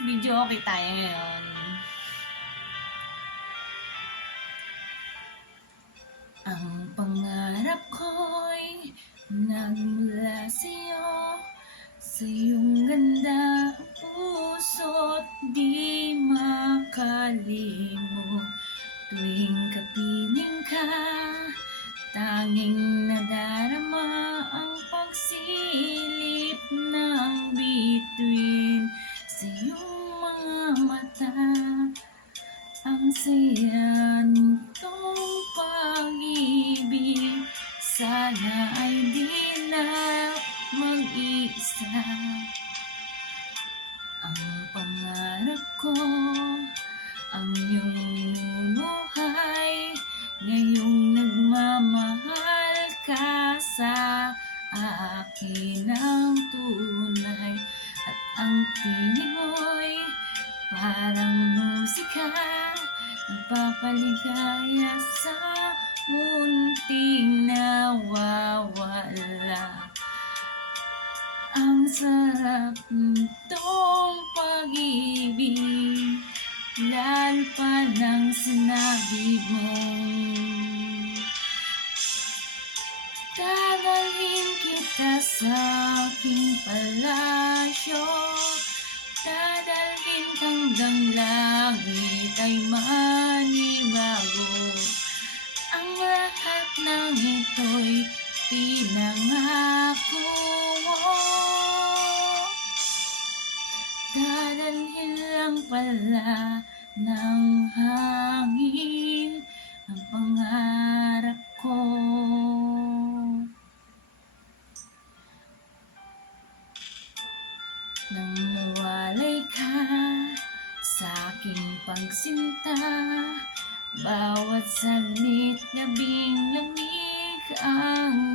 Video okay tayo ngayon. Ang pangarap ko'y nagmula sa'yo, sa iyong ganda ang puso't di makalimot. Tuwing kapiling ka, tanging nadarama ang pagsilip ng bituin sa iyong mga mata. Ang saya nitong pag-ibig, sana ay di na mag-iisa. Ang pangarap ko, ang iyong minubuhay, ngayong nagmamahal ka sa akin ng tunay. At ang tinig mo'y parang musika, nagpapaligaya sa munting nawawala. Ang sarap nitong pag-ibig, lalo pa ng sinabi mo. Dadalhin kita sa aking palasyo, dadalhin hanggang langit ay manibago. Ang lahat ng ito'y pinangako mo. Dadalhin lang pala ng hangin ang pangarap ko. Nang nawalay ka sa aking pagsinta, bawat saglit gabing lamig ang